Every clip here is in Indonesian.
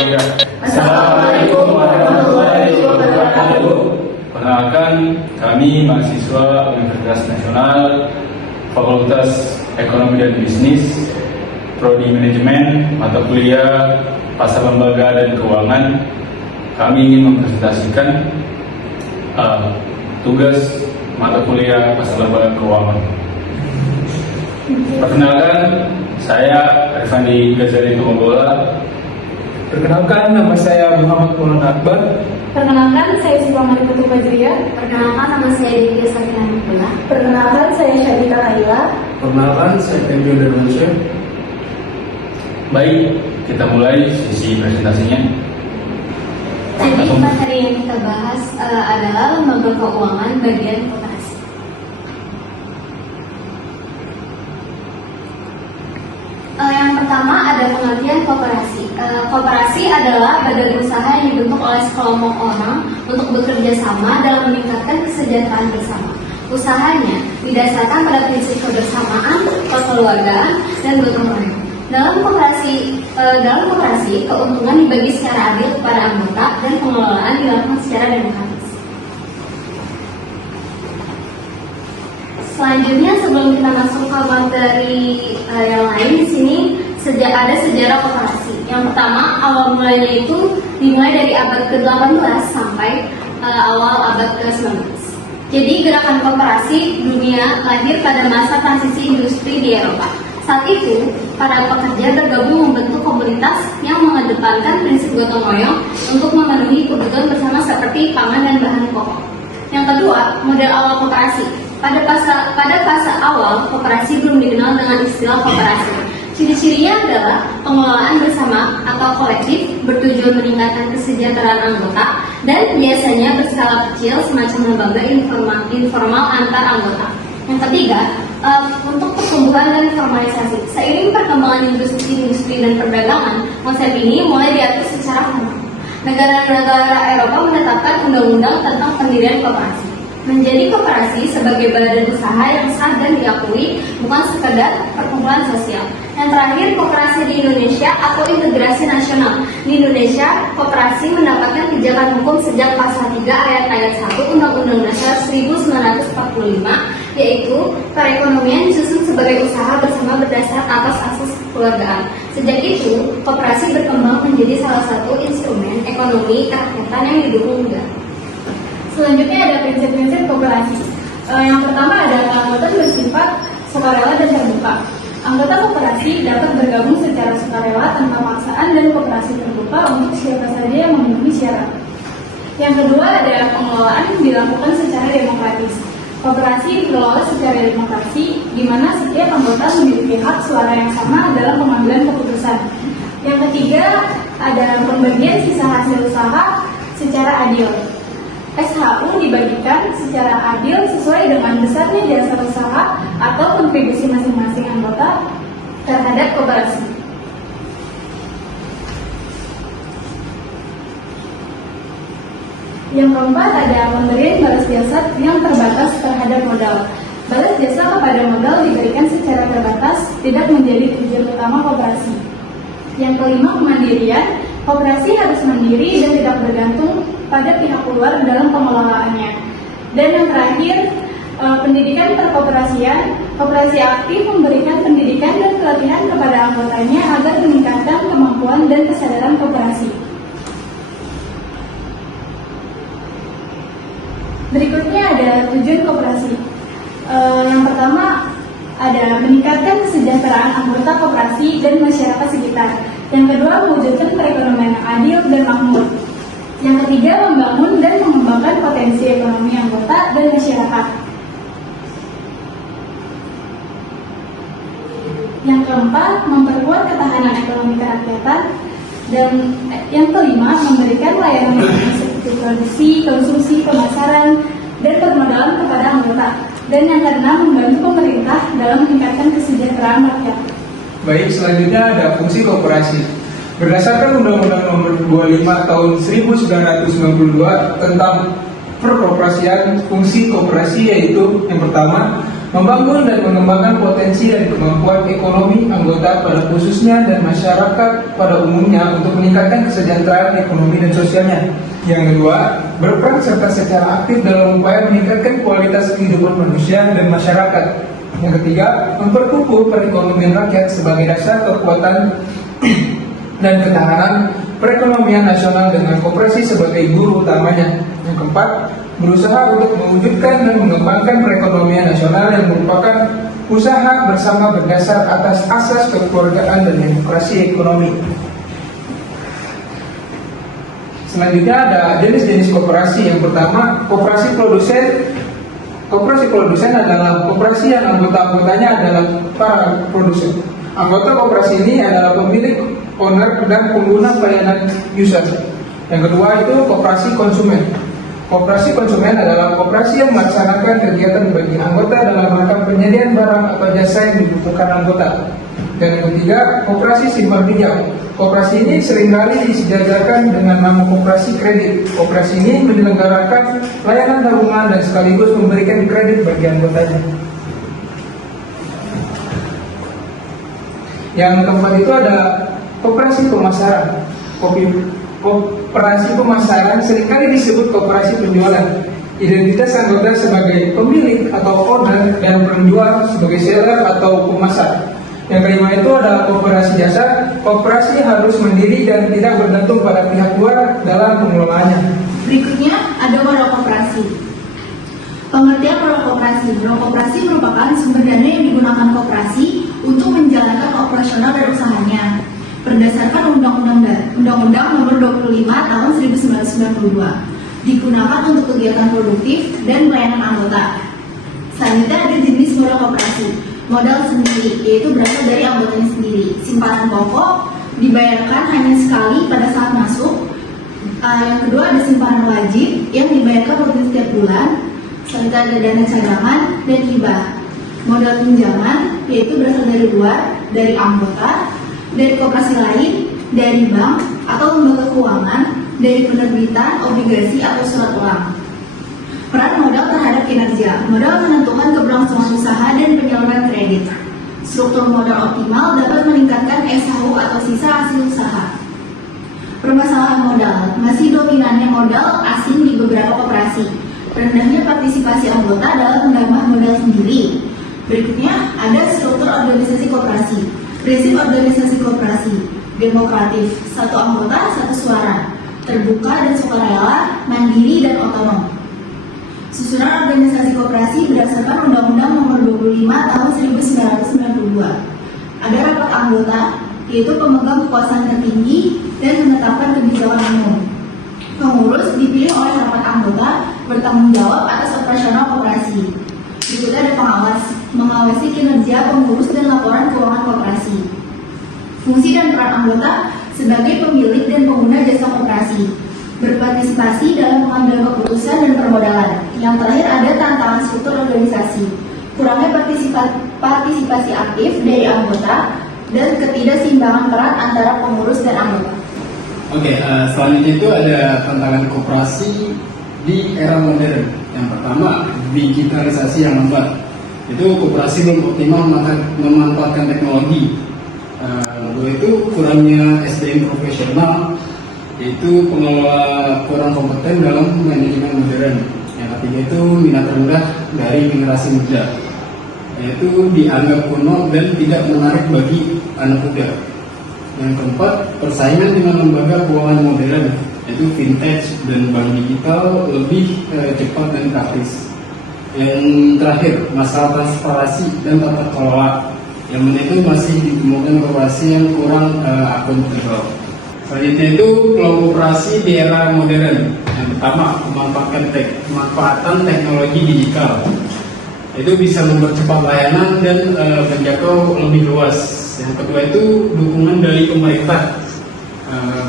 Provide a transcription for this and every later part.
Syariah. Assalamualaikum warahmatullahi wabarakatuh. Perkenalkan, kami mahasiswa Universitas Nasional Fakultas Ekonomi dan Bisnis, Prodi Manajemen, mata kuliah Pasar Lembaga dan Keuangan. Kami ingin mempresentasikan tugas mata kuliah Pasar Lembaga Keuangan. Perkenalkan, saya Arifandi Ghazali Tumenggola. Perkenalkan, nama saya Muhammad Maulana Akbar. Perkenalkan, saya Syifa Marifatu Fajriya. Perkenalkan, nama saya Divya Sakina Nukula. Perkenalkan, saya Syadika Laila. Perkenalkan, saya Temio Darmansyah. Baik, kita mulai sesi presentasinya. Jadi materi yang kita bahas adalah lembaga keuangan bagian koperasi. Yang pertama ada pengertian koperasi. Koperasi adalah badan usaha yang dibentuk oleh sekelompok orang untuk bekerja sama dalam meningkatkan kesejahteraan bersama. Usahanya didasarkan pada prinsip kebersamaan, kekeluargaan, dan gotong royong. Dalam koperasi, keuntungan dibagi secara adil kepada anggota dan pengelolaan dilakukan secara demokratis. Selanjutnya, sebelum kita masuk ke materi yang lain, di sini ada sejarah koperasi. Yang pertama, awal mulanya itu dimulai dari abad ke-18 sampai awal abad ke-19. Jadi, gerakan koperasi dunia lahir pada masa transisi industri di Eropa. Saat itu, para pekerja bergabung membentuk komunitas yang mengedepankan prinsip gotong royong untuk memenuhi kebutuhan bersama seperti pangan dan bahan pokok. Yang kedua, model awal koperasi. Pada fase awal, koperasi belum dikenal dengan istilah koperasi. Ciri-cirinya adalah pengelolaan bersama atau kolektif bertujuan meningkatkan kesejahteraan anggota dan biasanya berskala kecil semacam lembaga informal antar anggota. Yang ketiga, untuk pertumbuhan dan formalisasi. Seiring perkembangan industri dan perdagangan, konsep ini mulai diatur secara formal. Negara-negara Eropa menetapkan undang-undang tentang pendirian koperasi. Menjadi koperasi sebagai badan usaha yang sah dan diakui, bukan sekedar perkumpulan sosial. Yang terakhir, koperasi di Indonesia atau integrasi nasional. Di Indonesia, koperasi mendapatkan pijakan hukum sejak pasal 3 ayat 1 Undang-Undang Dasar 1945, yaitu perekonomian disusun sebagai usaha bersama berdasar atas asas kekeluargaan. Sejak itu, koperasi berkembang menjadi salah satu instrumen ekonomi kerakyatan yang didukung negara. Selanjutnya ada prinsip-prinsip koperasi. Yang pertama ada keanggotaan bersifat sukarela dan terbuka. Anggota koperasi dapat bergabung secara sukarela tanpa paksaan dan koperasi terbuka untuk siapa saja yang memenuhi syarat. Yang kedua ada pengelolaan dilakukan secara demokratis. Koperasi dikelola secara demokrasi, di mana setiap anggota memiliki hak suara yang sama dalam pengambilan keputusan. Yang ketiga ada pembagian sisa hasil usaha secara adil. SHU dibagikan secara adil sesuai dengan besarnya jasa usaha atau kontribusi masing-masing anggota terhadap koperasi. Yang keempat ada pemberian balas jasa yang terbatas terhadap modal. Balas jasa kepada modal diberikan secara terbatas, tidak menjadi tujuan utama koperasi. Yang kelima, kemandirian. Koperasi harus mandiri dan tidak bergantung pada pihak luar dalam pengelolaannya. Dan yang terakhir, pendidikan perkoperasian. Koperasi aktif memberikan pendidikan dan pelatihan kepada anggotanya agar meningkatkan kemampuan dan kesadaran koperasi. Berikutnya ada tujuan koperasi. Yang pertama ada meningkatkan kesejahteraan anggota koperasi dan masyarakat sekitar. Yang kedua, mewujudkan perekonomian yang adil dan makmur. Yang ketiga, membangun dan mengembangkan potensi ekonomi anggota dan masyarakat. Yang keempat, memperkuat ketahanan ekonomi kerakyatan. Dan yang kelima, memberikan layanan seperti produksi, konsumsi, pemasaran, dan permodalan kepada anggota. Dan yang keenam, membantu pemerintah dalam meningkatkan kesejahteraan rakyat. Baik, selanjutnya ada fungsi koperasi. Berdasarkan Undang-Undang Nomor 25 Tahun 1992 tentang perkoperasian, fungsi koperasi yaitu yang pertama, membangun dan mengembangkan potensi dan kemampuan ekonomi anggota pada khususnya dan masyarakat pada umumnya untuk meningkatkan kesejahteraan ekonomi dan sosialnya. Yang kedua, berperan serta secara aktif dalam upaya meningkatkan kualitas kehidupan manusia dan masyarakat. Yang ketiga, memperkukuh perekonomian rakyat sebagai dasar kekuatan dan ketahanan perekonomian nasional dengan koperasi sebagai guru utamanya. Yang keempat, berusaha untuk mewujudkan dan mengembangkan perekonomian nasional yang merupakan usaha bersama berdasar atas asas kekeluargaan dan demokrasi ekonomi. Selanjutnya ada jenis-jenis koperasi. Yang pertama, koperasi produsen. Koperasi produsen adalah koperasi yang anggota-anggotanya adalah para produsen. Anggota koperasi ini adalah pemilik, owner, dan pengguna pelayanan user. Yang kedua itu koperasi konsumen. Koperasi konsumen adalah koperasi yang melaksanakan kegiatan bagi anggota dalam rangka penyediaan barang atau jasa yang dibutuhkan anggota. Dan yang ketiga, koperasi simpan pinjam. Koperasi ini seringkali disejajarkan dengan nama koperasi kredit. Koperasi ini menyelenggarakan layanan tabungan dan sekaligus memberikan kredit bagi anggotanya. Yang keempat itu ada koperasi pemasaran. Koperasi pemasaran seringkali disebut koperasi penjualan. Identitas anggota sebagai pemilik atau owner dan penjual sebagai seller atau pemasar. Yang kelima itu ada koperasi jasa. Koperasi harus mandiri dan tidak bergantung pada pihak luar dalam pengelolaannya. Berikutnya ada modal koperasi. Pengertian modal koperasi. Modal koperasi merupakan sumber dana yang digunakan koperasi untuk menjalankan operasional dan usahanya berdasarkan Undang-Undang Nomor 25 Tahun 1992, digunakan untuk kegiatan produktif dan pelayanan anggota. Selanjutnya ada jenis modal koperasi. Modal sendiri, yaitu berasal dari anggotanya sendiri. Simpanan pokok dibayarkan hanya sekali pada saat masuk. Yang kedua ada simpanan wajib yang dibayarkan rutin setiap bulan. Selanjutnya ada dana cadangan dan hibah. Modal pinjaman yaitu berasal dari luar, dari anggota, dari koperasi lain, dari bank atau lembaga keuangan, dari penerbitan, obligasi atau surat utang. Peran modal terhadap kinerja. Modal menentukan keberlangsungan usaha dan penyaluran kredit. Struktur modal optimal dapat meningkatkan SHU atau sisa hasil usaha. Permasalahan modal. Masih dominannya modal asing di beberapa koperasi. Rendahnya partisipasi anggota dalam menambah modal sendiri. Berikutnya ada struktur organisasi koperasi. Prinsip organisasi koperasi demokratif, satu anggota satu suara, terbuka dan sukarela, mandiri dan otonom. Susunan organisasi koperasi berdasarkan Undang-Undang Nomor 25 Tahun 1992. Ada rapat anggota, yaitu pemegang kekuasaan tertinggi dan menetapkan kebijakan umum. Pengurus dipilih oleh rapat anggota bertanggung jawab atas operasional koperasi. Berikutnya ada pengawas, mengawasi kinerja pengurus dan laporan keuangan koperasi. Fungsi dan peran anggota sebagai pemilik dan pengguna jasa koperasi. Berpartisipasi dalam pengambilan keputusan dan permodalan. Yang terakhir ada tantangan struktur organisasi. Kurangnya partisipasi aktif dari anggota dan ketidakseimbangan peran antara pengurus dan anggota. Oke, selanjutnya itu ada tantangan koperasi di era modern. Yang pertama, digitalisasi yang lambat. Itu koperasi belum optimal memanfaatkan teknologi. Kedua itu kurangnya SDM profesional, yaitu pengelola kurang kompeten dalam manajemen modern. Yang ketiga itu minat rendah dari generasi muda, yaitu dianggap kuno dan tidak menarik bagi anak muda. Yang keempat, persaingan dengan lembaga keuangan modern, yaitu fintech dan bank digital lebih cepat dan praktis. Yang terakhir, masalah transparansi dan tata kelola, yang mana itu masih ditemukan koperasi yang kurang akuntabel. Selanjutnya itu peluang koperasi di era modern. Yang pertama, pemanfaatan teknologi digital. Itu bisa mempercepat layanan dan menjangkau lebih luas. Yang kedua itu dukungan dari pemerintah.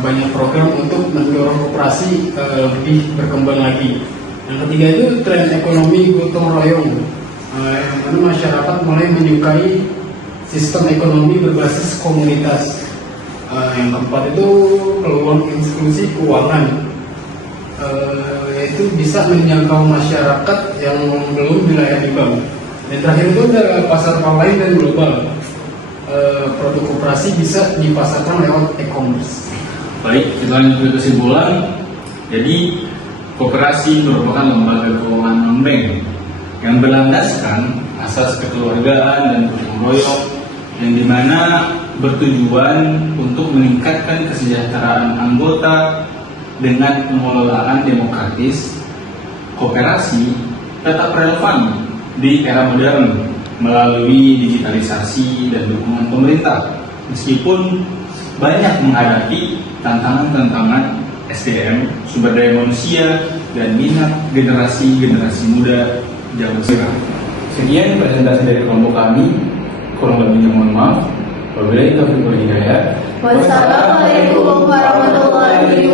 Banyak program untuk mendorong koperasi lebih berkembang lagi. Yang ketiga itu tren ekonomi gotong royong, yang mana masyarakat mulai menyukai sistem ekonomi berbasis komunitas. Yang keempat itu peluang inklusi keuangan, yaitu bisa menjangkau masyarakat yang belum dilayani bank. Dan terakhir itu ada pasar online dan global. Produk koperasi bisa dipasarkan lewat e-commerce. Baik, kita lanjut ke kesimpulan. Jadi, koperasi merupakan lembaga keuangan non-bank yang berlandaskan asas kekeluargaan dan gotong royong, yang dimana bertujuan untuk meningkatkan kesejahteraan anggota dengan pengelolaan demokratis. Koperasi tetap relevan di era modern melalui digitalisasi dan dukungan pemerintah, meskipun banyak menghadapi tantangan-tantangan SDM, sumber daya manusia, dan minat generasi muda zaman sekarang. Sekian presentasi dari kelompok kami. Kurang lebihnya mohon maaf. Wabillahi taufiq wal hidayah. Wassalamualaikum warahmatullahi wabarakatuh.